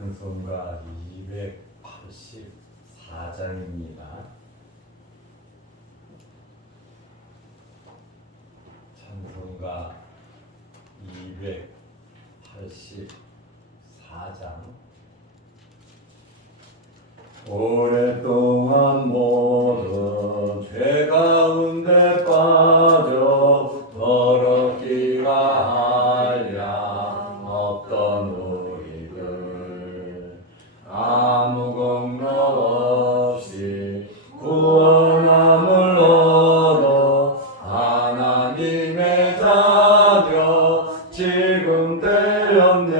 찬송가 284장입니다. 찬송가 284장. 오랫동안 모든 죄 가운데 빠져 더럽기가 한량 없던 우리들, 아무 공로 없이 구원함을 얻어 하나님의 자녀 지금 되었네.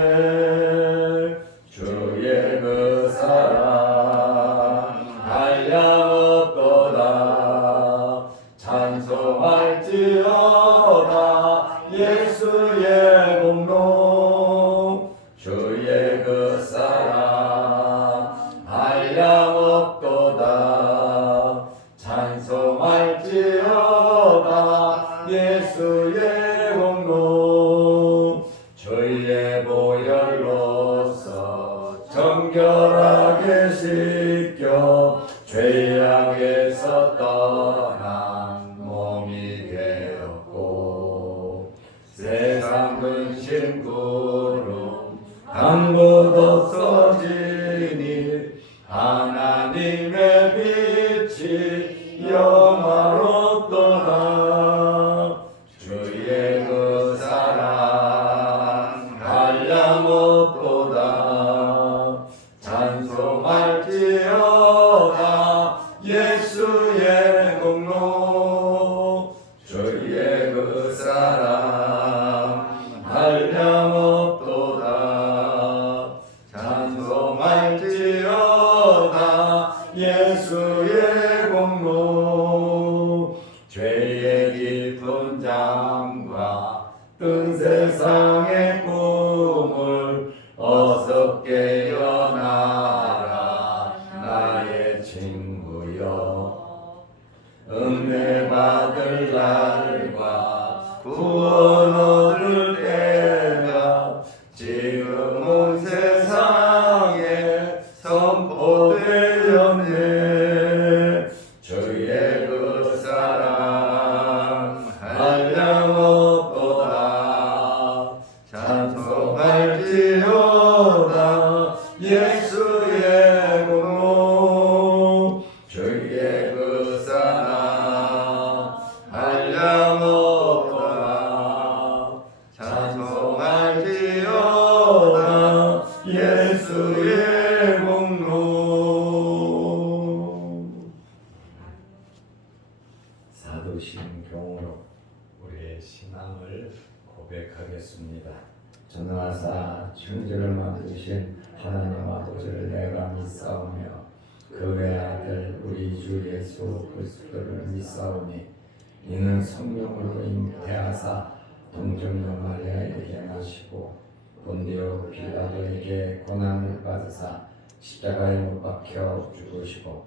주의 그 사랑 한량없도다. 찬송할지어다 예수의 공로. 주의 그 사랑 한량없도다. 찬송할지어다 예수의 공로. 주의 보혈로서 정결하게 씻겨 죄악에서 떠난 몸이 되었고, 세상 근심 구름 강도 없어지니 하나님의 빛이 영화롭도다. 주의 그 사랑 한량없도다. 찬송할지어다 예수의 공로. 주의 그 사랑 한량없도다. 찬송할지어다 예수의 공로. 죄의 깊은 잠과 뜬 세상의 꿈을 어서 깨어나라 나의 친구여. 은혜 받을 날과 구원 얻을 때가 지금 온 세상에 선포되었네. 주의 그 사랑 한량없도다. 찬송할지어다 예수의 공로. 주의 그 사랑 한량없도다. 찬송할지어다 예수의 공로. 사도신 경우로 우리의 신앙을 고백하겠습니다. 전능하사 천지를 만드신 하나님 아버지를 내가 믿사오며 그 외아들 우리 주 예수 그리스도를 믿사오니 이는 성령으로 잉태하사 동정녀 마리아에게 나시고 본디오 빌라도에게 고난을 받으사 십자가에 못 박혀 죽으시고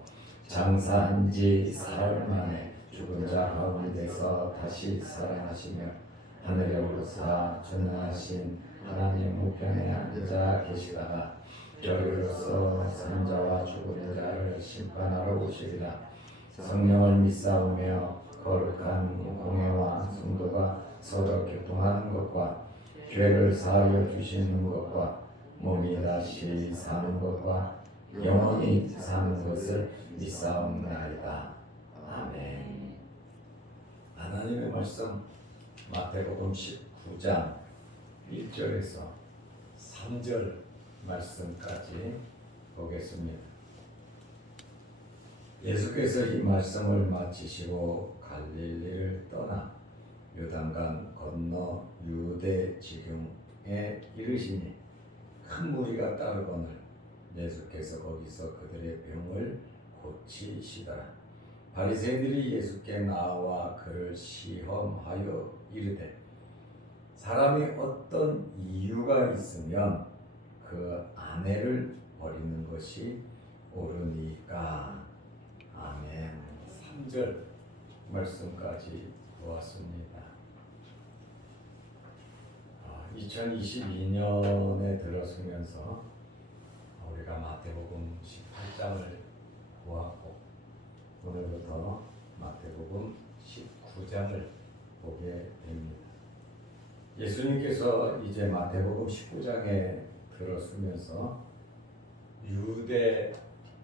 장사한 지 사흘 만에 죽은 자 가운데서 다시 살아나시며 하늘에 오르사 전능하신 하나님 우편에 앉아 계시다가 저리로서 산자와 죽은 자를 심판하러 오시리라. 성령을 믿사오며 거룩한 공회와 성도가 서로 교통하는 것과 죄를 사하여 주시는 것과 몸이 다시 사는 것과 영원히 사는 것을 믿사옵나이다. 아멘. 하나님의 말씀 마태복음 19장 1절에서 3절 말씀까지 보겠습니다. 예수께서 이 말씀을 마치시고 갈릴리를 떠나 요단강 건너 유대 지경에 이르시니 큰 무리가 따르거늘 예수께서 거기서 그들의 병을 고치시더라. 바리새인들이 예수께 나와 그를 시험하여 이르되 사람이 어떤 이유가 있으면 그 아내를 버리는 것이 옳으니까. 아멘. 3절 말씀까지 보았습니다. 2022년에 들어서면서 우리가 마태복음 18장을 보았고 오늘부터 마태복음 19장을 보게 됩니다. 예수님께서 이제 마태복음 19장에 들어서면서 유대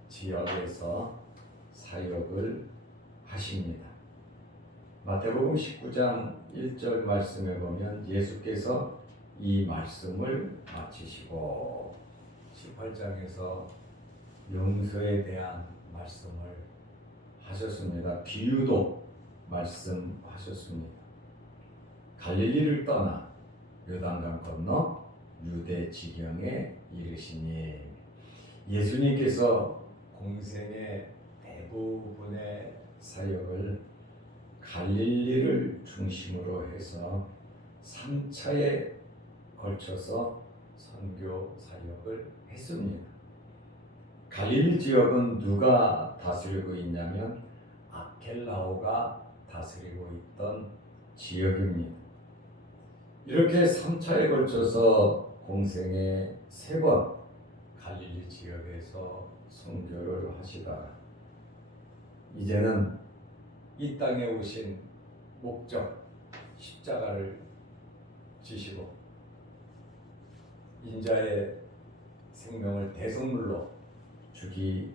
지역에서 사역을 하십니다. 마태복음 19장 1절 말씀에 보면 예수께서 이 말씀을 마치시고 18장에서 용서에 대한 말씀을 하셨습니다. 비유도 말씀하셨습니다. 갈릴리를 떠나 요단강 건너 유대 지경에 이르시니 예수님께서 공생의 대부분의 사역을 갈릴리를 중심으로 해서 3차에 걸쳐서 선교 사역을 했습니다. 갈릴리 지역은 누가 다스리고 있냐면 아켈라오가 다스리고 있던 지역입니다. 이렇게 3차에 걸쳐서 공생에 3번 갈릴리 지역에서 선교를 하시다가 이제는 이 땅에 오신 목적 십자가를 지시고 인자의 생명을 대속물로 주기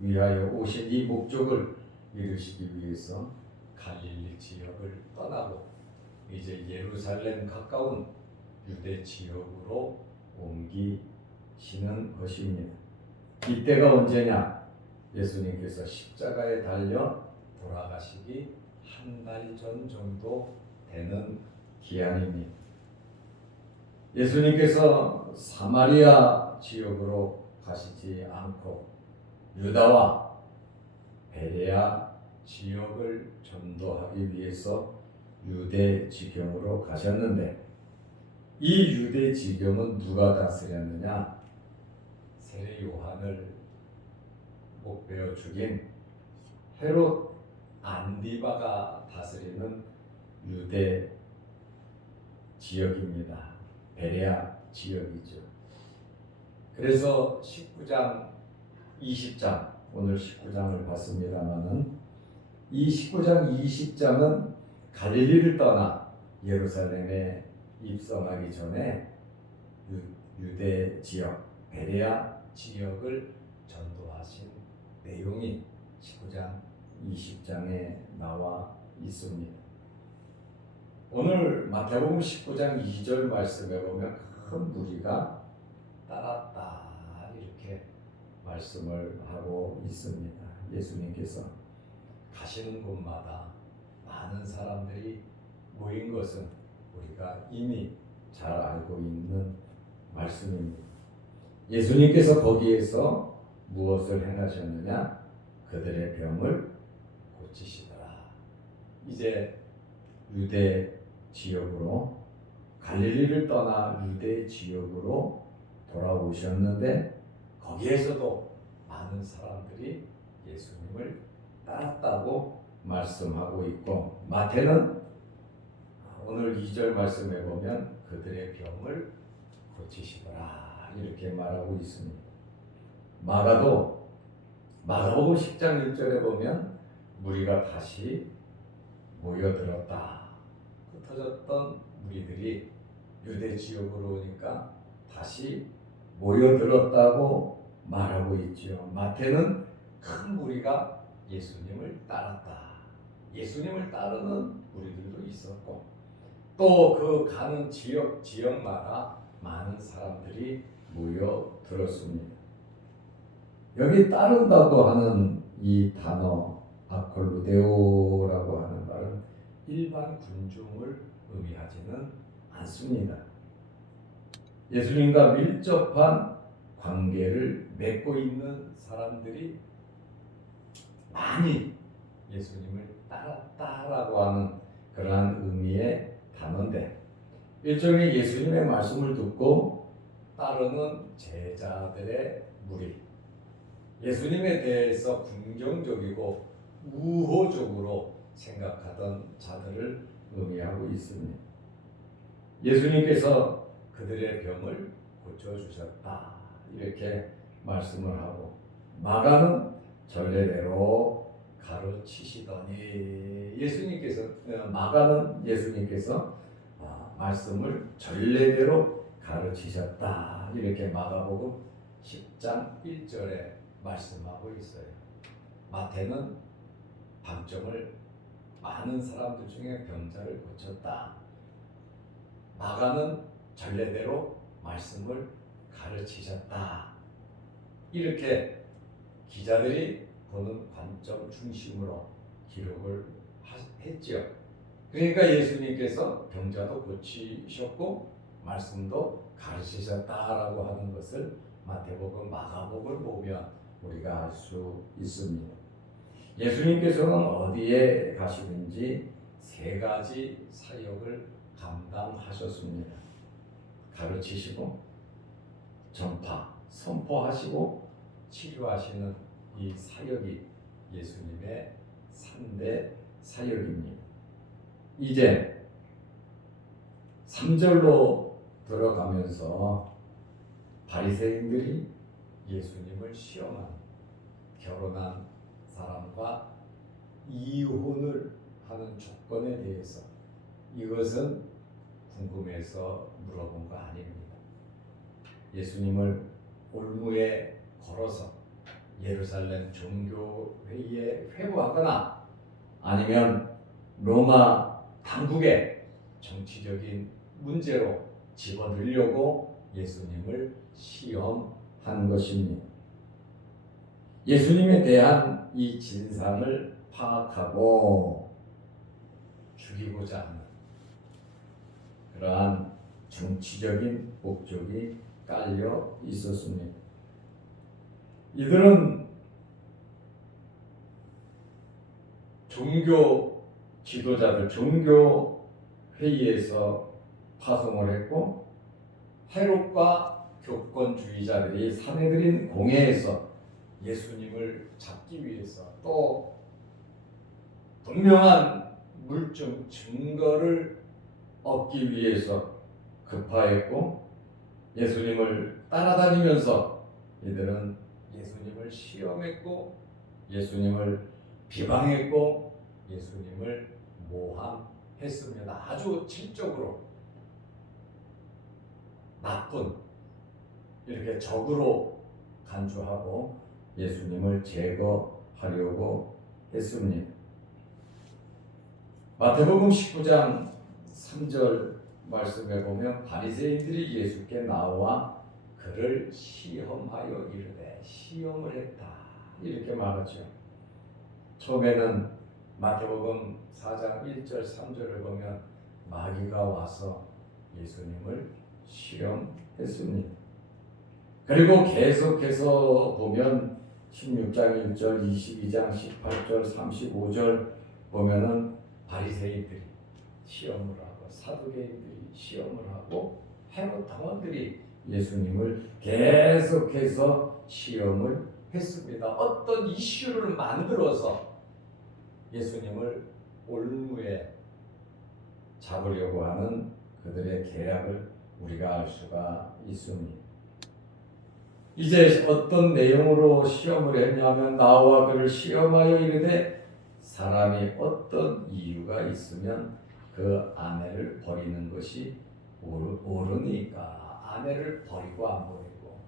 위하여 오신 이 목적을 이루시기 위해서 갈릴리 지역을 떠나고 이제 예루살렘 가까운 유대 지역으로 옮기시는 것입니다. 이때가 언제냐? 예수님께서 십자가에 달려 돌아가시기 한 달 전 정도 되는 기한입니다. 예수님께서 사마리아 지역으로 가시지 않고 유다와 베레아 지역을 전도하기 위해서 유대 지경으로 가셨는데 이 유대 지경은 누가 다스렸느냐? 세례 요한을 목베어 죽인 헤롯 안디바가 다스리는 유대 지역입니다. 베레아 지역이죠. 그래서 19장, 20장, 오늘 19장을 봤습니다마는 이 19장, 20장은 갈릴리를 떠나 예루살렘에 입성하기 전에 유대 지역, 베레아 지역을 전도하신 내용이 19장, 20장에 나와 있습니다. 오늘 마태복음 19장 2절 말씀에 보면 큰 무리가 따랐다 이렇게 말씀을 하고 있습니다. 예수님께서 가시는 곳마다 많은 사람들이 모인 것은 우리가 이미 잘 알고 있는 말씀입니다. 예수님께서 거기에서 무엇을 행하셨느냐? 그들의 병을 고치시더라. 이제 유대 지역으로 갈릴리를 떠나 유대 지역으로 돌아오셨는데 거기에서도 많은 사람들이 예수님을 따랐다고 말씀하고 있고 마태는 오늘 2절 말씀에 보면 그들의 병을 고치시더라 이렇게 말하고 있습니다. 마가도 마가복음 10장 1절에 보면 무리가 다시 모여들었다. 흩어졌던 무리들이 유대 지역으로 오니까 다시 모여들었다고 말하고 있죠. 마태는 큰 무리가 예수님을 따랐다. 예수님을 따르는 무리들도 있었고 또 그 가는 지역마다 많은 사람들이 모여들었습니다. 여기 따른다고 하는 이 단어 아콜루데오라고 하는 말은 일반 군중을 의미하지는 않습니다. 예수님과 밀접한 관계를 맺고 있는 사람들이 많이 예수님을 따랐다라고 하는 그러한 의미의 단어인데 일종의 예수님의 말씀을 듣고 따르는 제자들의 무리, 예수님에 대해서 긍정적이고 우호적으로 생각하던 자들을 의미하고 있습니다. 예수님께서 그들의 병을 고쳐주셨다 이렇게 말씀을 하고 마가는 전례대로 가르치시더니 마가는 예수님께서 말씀을 전례대로 가르치셨다. 이렇게 마가복음 10장 1절에 말씀하고 있어요. 마태는 방점을 많은 사람들 중에 병자를 고쳤다. 마가는 전례대로 말씀을 가르치셨다. 이렇게 기자들이 보는 관점 중심으로 기록을 했죠. 그러니까 예수님께서 병자도 고치셨고 말씀도 가르치셨다라고 하는 것을 마태복음, 마가복음을 보면 우리가 알 수 있습니다. 예수님께서는 어디에 가시든지 세 가지 사역을 감당하셨습니다. 가르치시고 전파, 선포하시고 치료하시는 이 사역이 예수님의 3대 사역입니다. 이제 3절로 들어가면서 바리새인들이 예수님을 시험한 결혼한 사람과 이혼을 하는 조건에 대해서 이것은 궁금해서 물어본 거 아닙니다. 예수님을 올무에 걸어서 예루살렘 종교회의에 회부하거나 아니면 로마 당국의 정치적인 문제로 집어넣으려고 예수님을 시험한 것입니다. 예수님에 대한 이 진상을 파악하고 죽이고자 하는 그러한 정치적인 목적이 깔려 있었습니다. 이들은 종교 지도자들, 종교 회의에서 파송을 했고 헤롯과 교권주의자들이 사내들인 공회에서 예수님을 잡기 위해서 또 분명한 물증 증거를 얻기 위해서 급파했고 예수님을 따라다니면서 이들은 예수님을 시험했고 예수님을 비방했고 예수님을 모함했습니다. 아주 질적으로 나쁜 이렇게 적으로 간주하고 예수님을 제거하려고 했습니다. 마태복음 19장 3절 말씀에 보면 바리새인들이 예수께 나와 그를 시험하여 이르되 시험을 했다 이렇게 말하죠. 처음에는 마태복음 4장 1절 3절을 보면 마귀가 와서 예수님을 시험했습니다. 그리고 계속해서 보면 16장 1절, 22장 18절, 35절 보면은 바리새인들이 시험을 하고 사두개인들이 시험을 하고 헤롯 당원들이 예수님을 계속해서 시험을 했습니다. 어떤 이슈를 만들어서 예수님을 올무에 잡으려고 하는 그들의 계략을 우리가 알 수가 있습니다. 이제 어떤 내용으로 시험을 했냐면 나와 그를 시험하여 이르되 사람이 어떤 이유가 있으면 그 아내를 버리는 것이 옳으니까 아내를 버리고 안 버리고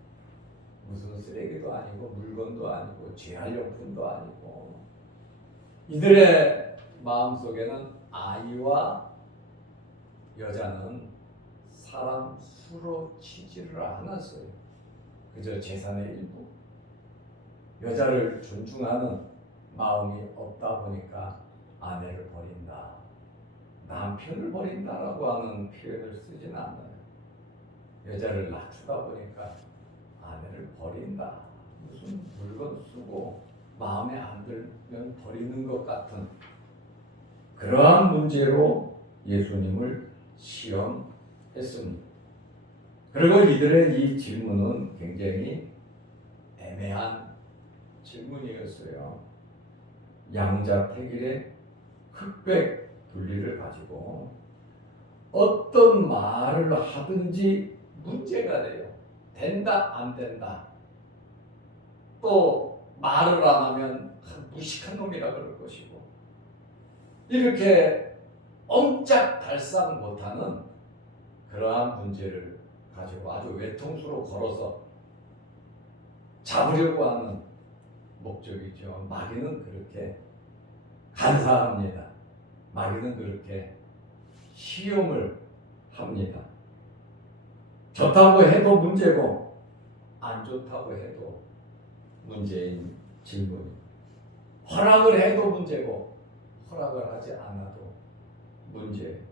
무슨 쓰레기도 아니고 물건도 아니고 재활용품도 아니고 이들의 마음속에는 아이와 여자는 사람 수로 치지를 않았어요. 그저 재산의 일부 여자를 존중하는 마음이 없다 보니까 아내를 버린다 남편을 버린다라고 하는 표현을 쓰진 않아요. 여자를 낮추다 보니까 아내를 버린다 무슨 물건 쓰고 마음에 안 들면 버리는 것 같은 그러한 문제로 예수님을 시험했습니다. 그리고 이들의 이 질문은 굉장히 애매한 질문이었어요. 양자택일의 흑백 분리를 가지고 어떤 말을 하든지 문제가 돼요. 된다 안 된다. 또 말을 안 하면 무식한 놈이라 그럴 것이고, 이렇게 옴짝달싹 못하는 그러한 문제를 가지고 아주 외통수로 걸어서 잡으려고 하는 목적이죠. 마귀는 그렇게 간사합니다. 마귀는 그렇게 시험을 합니다. 좋다고 해도 문제고 안 좋다고 해도 문제인 질문이, 허락을 해도 문제고 허락을 하지 않아도 문제.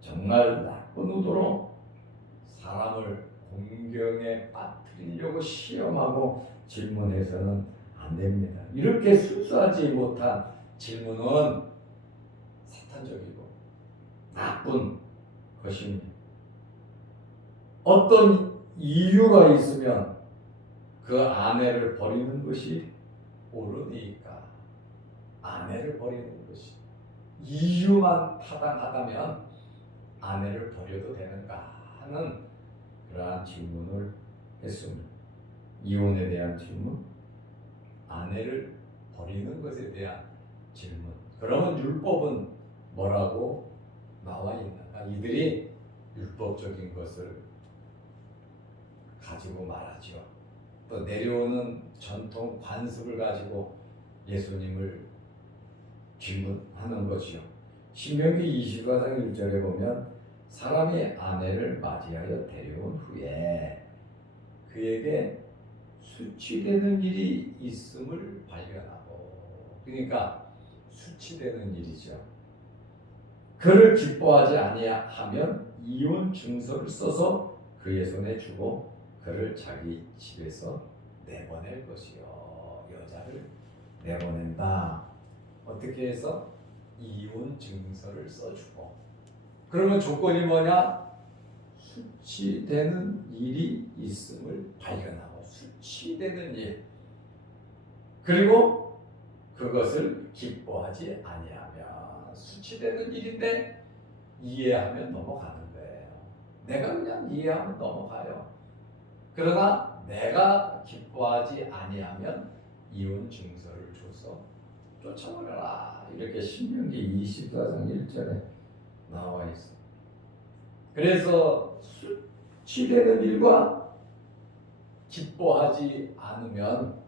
정말 나쁜 의도로 사람을 공경에 빠뜨리려고 시험하고 질문해서는 안 됩니다. 이렇게 순수하지 못한 질문은 사탄적이고 나쁜 것입니다. 어떤 이유가 있으면 그 아내를 버리는 것이 옳으니까 아내를 버리는 것이, 이유만 타당하다면 아내를 버려도 되는가 하는 그러한 질문을 했습니다. 이혼에 대한 질문, 아내를 버리는 것에 대한 질문. 그러면 율법은 뭐라고 나와 있는가? 이들이 율법적인 것을 가지고 말하죠. 또 내려오는 전통 관습을 가지고 예수님을 질문하는 것이요. 신명기 24장 1절에 보면 사람이 아내를 맞이하여 데려온 후에 그에게 수치되는 일이 있음을 발견하고, 그러니까 수치되는 일이죠. 그를 기뻐하지 아니하면 이혼 증서를 써서 그의 손에 주고 그를 자기 집에서 내보낼 것이요. 여자를 내보낸다. 어떻게 해서? 이혼 증서를 써주고. 그러면 조건이 뭐냐? 수치되는 일이 있음을 발견하고, 수치되는 일, 그리고 그것을 기뻐하지 아니하면, 수치되는 일인데 이해하면 넘어가는 거예요. 내가 그냥 이해하면 넘어가요. 그러나 내가 기뻐하지 아니하면 이혼 증서를 줘서 쫓아버려라. 이렇게 신명기 24장 1절에 나와 있습니다. 그래서 수치되는 일과 기뻐하지 않으면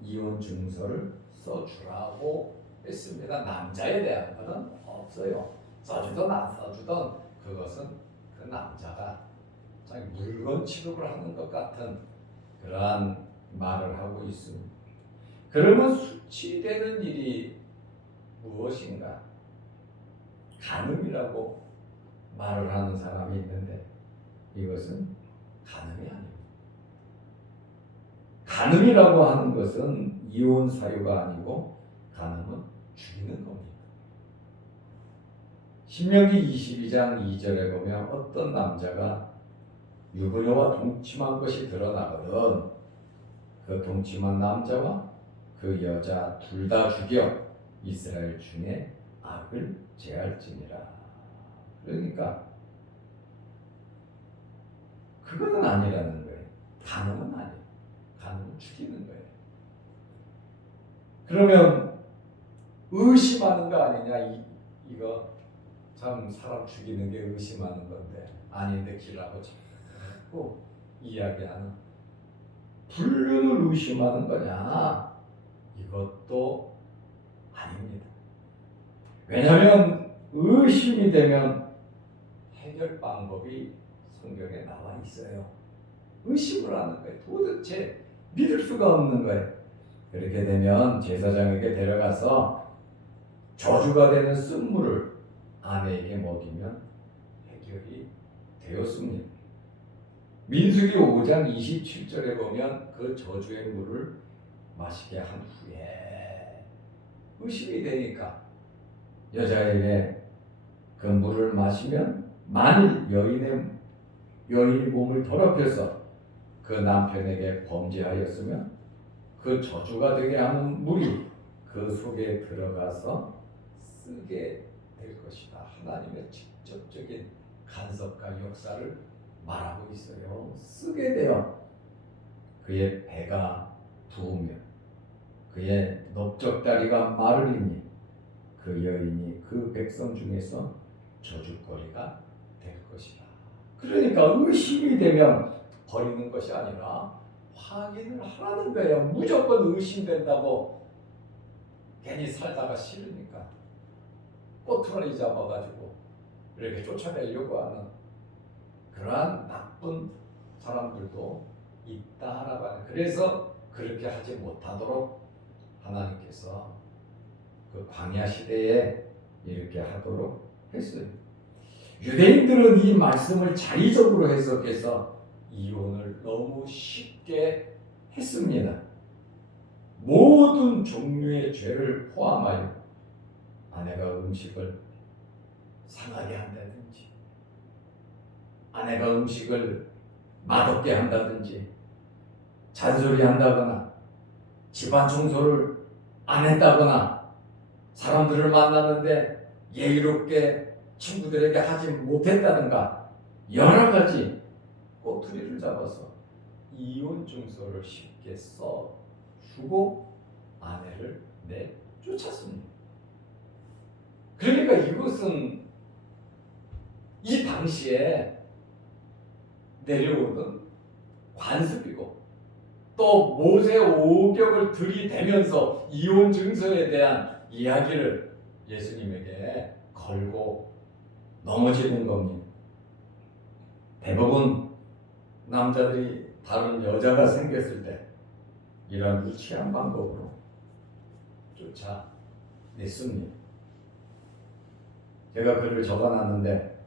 이혼 증서를 써주라고 했습니다. 남자에 대한 것은 없어요. 써주든 안 써주든 그것은 그 남자가 자기 물건 취급을 하는 것 같은 그러한 말을 하고 있습니다. 그러면 수치되는 일이 무엇인가? 간음이라고 말을 하는 사람이 있는데 이것은 간음이 아닙니다. 간음이라고 하는 것은 이혼 사유가 아니고 간음은 죽이는 겁니다. 신명기 22장 2절에 보면 어떤 남자가 유부녀와 동침한 것이 드러나거든 그 동침한 남자와 그 여자 둘 다 죽여 이스라엘 중에 악을 제할지니라. 그러니까 그거는 아니라는 거예요. 간음은 아니에요. 간음은 죽이는 거예요. 그러면 의심하는 거 아니냐? 이거 참 사람 죽이는 게 의심하는 건데 아닌데 기라고 자꾸 이야기하는, 불륜을 의심하는 거냐? 이것도 아닙니다. 왜냐하면 의심이 되면 해결 방법이 성경에 나와 있어요. 의심을 하는 거예요. 도대체 믿을 수가 없는 거예요. 그렇게 되면 제사장에게 데려가서 저주가 되는 쓴물을 아내에게 먹이면 해결이 되었습니다. 민수기 5장 27절에 보면 그 저주의 물을 마시게 한 후에 의심이 되니까 여자에게 그 물을 마시면 만일 여인의 몸을 더럽혀서 그 남편에게 범죄하였으면 그 저주가 되게 하는 물이 그 속에 들어가서 쓰게 될 것이다. 하나님의 직접적인 간섭과 역사를 말하고 있어요. 쓰게 되어 그의 배가 두으며 그의 넓적다리가 마르리니 그 여인이 그 백성 중에서 저주거리가 될 것이다. 그러니까 의심이 되면 버리는 것이 아니라 확인을 하라는 거예요. 무조건 의심된다고 괜히 살다가 싫으니까 꼬투리 잡아가지고 이렇게 쫓아내려고 하는 그러한 나쁜 사람들도 있다라고 하는. 그래서 그렇게 하지 못하도록 하나님께서 그 광야 시대에 이렇게 하도록 했어요. 유대인들은 이 말씀을 자의적으로 해석해서 이혼을 너무 쉽게 했습니다. 모든 종류의 죄를 포함하여 아내가 음식을 상하게 한다든지 아내가 음식을 맛없게 한다든지 잔소리한다거나 집안 청소를 안 했다거나 사람들을 만났는데 예의롭게 친구들에게 하지 못했다든가 여러 가지 꼬투리를 잡아서 이혼 증서를 쉽게 써주고 아내를 내쫓았습니다. 그러니까 이것은 이 당시에 내려오는 관습이고 또 모세 오경을 들이대면서 이혼 증서에 대한 이야기를 예수님에게 걸고 넘어지는 겁니다. 대부분 남자들이 다른 여자가 생겼을 때 이런 유치한 방법으로 쫓아냈습니다. 제가 글을 적어놨는데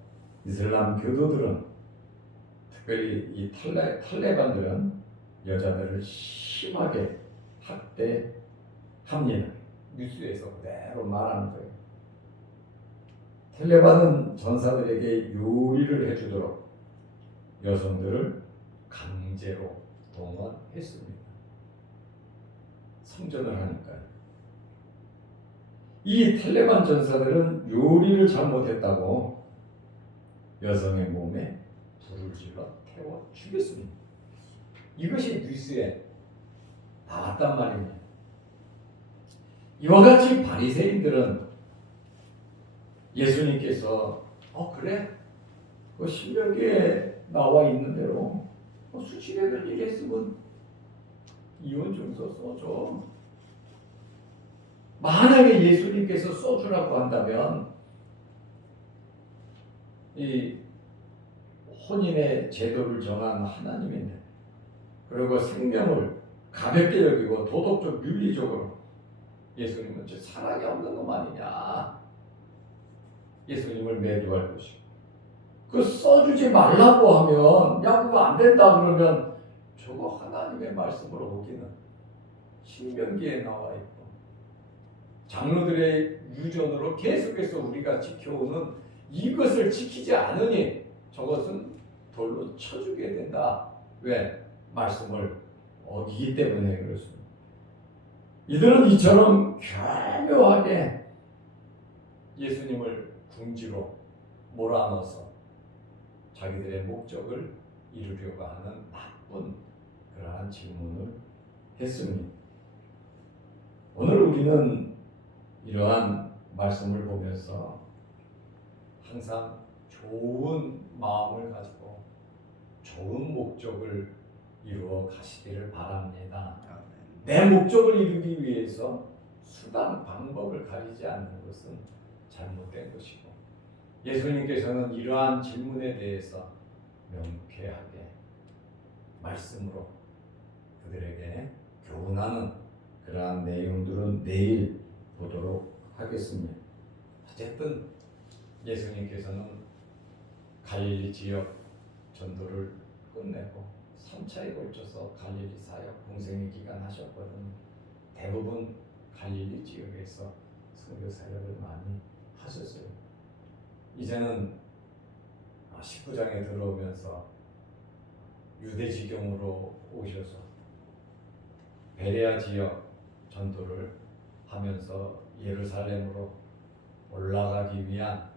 이슬람 교도들은 특별히 이 탈레반들은 여자들을 심하게 학대합니다. 뉴스에서 그대로 말하는 거예요. 탈레반은 전사들에게 요리를 해주도록 여성들을 강제로 동원했습니다. 성전을 하니까요. 이 탈레반 전사들은 요리를 잘못했다고 여성의 몸에 불을 질러 태워 죽였습니다. 이것이 뉴스에 나왔단 말입니다. 이와 같이 바리새인들은 예수님께서 그래? 그 신명기에 나와 있는 대로 수치례를 일 했으면 이혼 증서 써줘. 만약에 예수님께서 써주라고 한다면 이 혼인의 제도를 정한 하나님인데 그리고 생명을 가볍게 여기고 도덕적 윤리적으로 예수님은 저 사랑이 없는 놈 아니냐. 예수님을 매도할 것이고 그 써주지 말라고 하면 야 그거 안 된다 그러면 저거 하나님의 말씀으로 오기는 신명기에 나와 있고 장로들의 유전으로 계속해서 우리가 지켜오는 이것을 지키지 않으니 저것은 돌로 쳐주게 된다. 왜? 말씀을 어기기 때문에 그렇습니다. 이들은 이처럼 교묘하게 예수님을 궁지로 몰아넣어서 자기들의 목적을 이루려고 하는 나쁜 그러한 질문을 했습니다. 오늘 우리는 이러한 말씀을 보면서 항상 좋은 마음을 가지고 좋은 목적을 이루어 가시기를 바랍니다. 내 목적을 이루기 위해서 수단, 방법을 가리지 않는 것은 잘못된 것이고 예수님께서는 이러한 질문에 대해서 명쾌하게 말씀으로 그들에게 교훈하는 그러한 내용들은 내일 보도록 하겠습니다. 어쨌든 예수님께서는 갈릴리 지역 전도를 끝내고 3차에 걸쳐서 갈릴리 사역 공생의 기간 하셨거든요. 대부분 갈릴리 지역에서 선교 사역을 많이 하셨어요. 이제는 19장에 들어오면서 유대 지경으로 오셔서 베레아 지역 전도를 하면서 예루살렘으로 올라가기 위한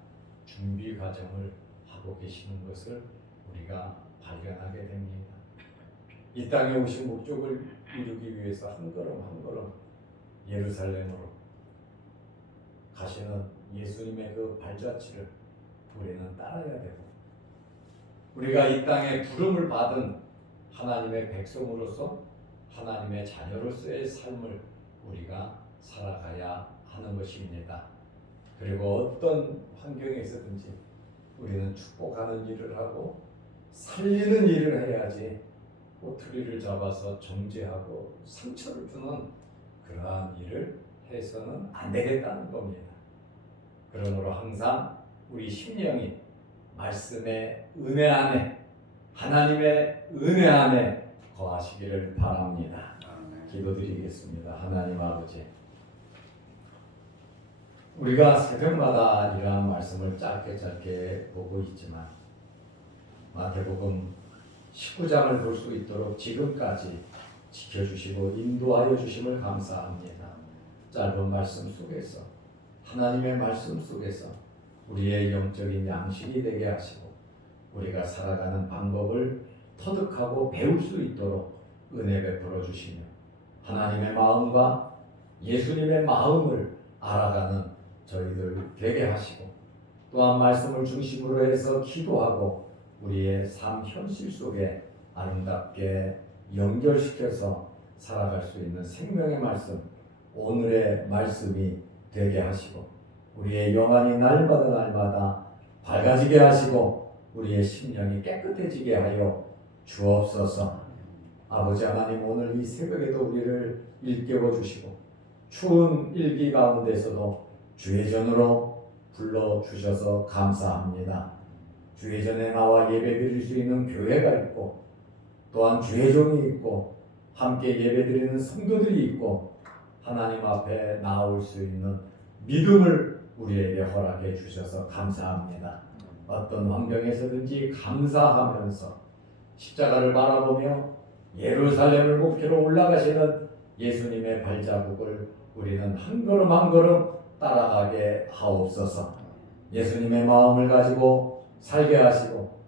준비 과정을 하고 계시는 것을 우리가 발견하게 됩니다. 이 땅에 오신 목적을 이루기 위해서 한 걸음 한 걸음 예루살렘으로 가시는 예수님의 그 발자취를 우리는 따라야 되고, 우리가 이 땅에 부름을 받은 하나님의 백성으로서 하나님의 자녀로서의 삶을 우리가 살아가야 하는 것입니다. 그리고 어떤 환경에서든지 우리는 축복하는 일을 하고 살리는 일을 해야지 꼬투리를 잡아서 정죄하고 상처를 주는 그러한 일을 해서는 안 되겠다는 겁니다. 그러므로 항상 우리 심령이 말씀의 은혜 안에, 하나님의 은혜 안에 거하시기를 바랍니다. 기도드리겠습니다. 하나님 아버지, 우리가 새벽마다 이러한 말씀을 짧게 보고 있지만 마태복음 19장을 볼 수 있도록 지금까지 지켜주시고 인도하여 주심을 감사합니다. 짧은 말씀 속에서, 하나님의 말씀 속에서 우리의 영적인 양식이 되게 하시고 우리가 살아가는 방법을 터득하고 배울 수 있도록 은혜 베풀어 주시며 하나님의 마음과 예수님의 마음을 알아가는 저희들 되게 하시고, 또한 말씀을 중심으로 해서 기도하고 우리의 삶 현실 속에 아름답게 연결시켜서 살아갈 수 있는 생명의 말씀, 오늘의 말씀이 되게 하시고 우리의 영안이 날마다 밝아지게 하시고 우리의 심령이 깨끗해지게 하여 주옵소서. 아버지 하나님, 오늘 이 새벽에도 우리를 일깨워 주시고 추운 일기 가운데서도 주의전으로 불러주셔서 감사합니다. 주의전에 나와 예배드릴 수 있는 교회가 있고, 또한 주의종이 있고, 함께 예배드리는 성도들이 있고, 하나님 앞에 나올 수 있는 믿음을 우리에게 허락해 주셔서 감사합니다. 어떤 환경에서든지 감사하면서 십자가를 바라보며 예루살렘을 목표로 올라가시는 예수님의 발자국을 우리는 한 걸음 한 걸음 따라가게 하옵소서. 예수님의 마음을 가지고 살게 하시고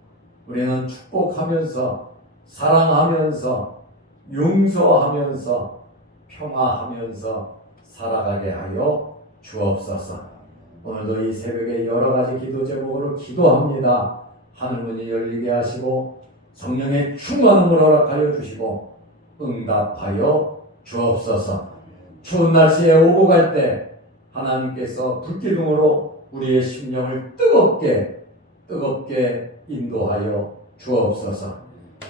우리는 축복하면서 사랑하면서 용서하면서 평화하면서 살아가게 하여 주옵소서. 오늘도 이 새벽에 여러 가지 기도 제목으로 기도합니다. 하늘문이 열리게 하시고 성령의 충만함을 허락하여 주시고 응답하여 주옵소서. 추운 날씨에 오고 갈 때 하나님께서 불기둥으로 우리의 심령을 뜨겁게 인도하여 주옵소서.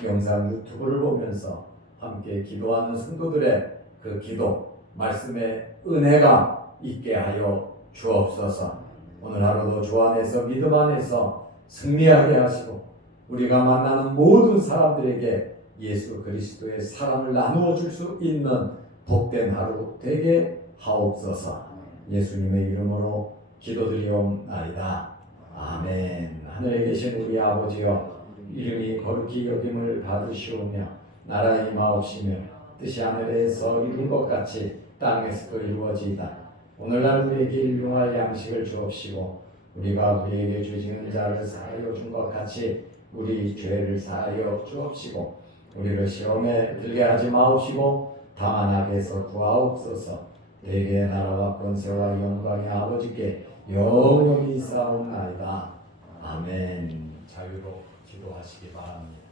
영상 유튜브를 보면서 함께 기도하는 성도들의 그 기도, 말씀의 은혜가 있게 하여 주옵소서. 오늘 하루도 주 안에서 믿음 안에서 승리하게 하시고 우리가 만나는 모든 사람들에게 예수 그리스도의 사랑을 나누어 줄 수 있는 복된 하루 되게 하옵소서. 예수님의 이름으로 기도드리옵나이다. 아멘. 하늘에 계신 우리 아버지여, 이름이 거룩히 여김을 받으시오며 나라의 임하옵시며 뜻이 하늘에서 이룬 것 같이 땅에서도 이루어지이다. 오늘날 우리에게 일용할 양식을 주옵시고 우리가 우리에게 죄지은 자를 사하여 준 것 같이 우리 죄를 사하여 주옵시고 우리를 시험에 들게 하지 마옵시고 다만 악에서 구하옵소서. 대개의 나라와 권세와 영광의 아버지께 영원히 있사옵나이다. 아멘. 자유로 기도하시기 바랍니다.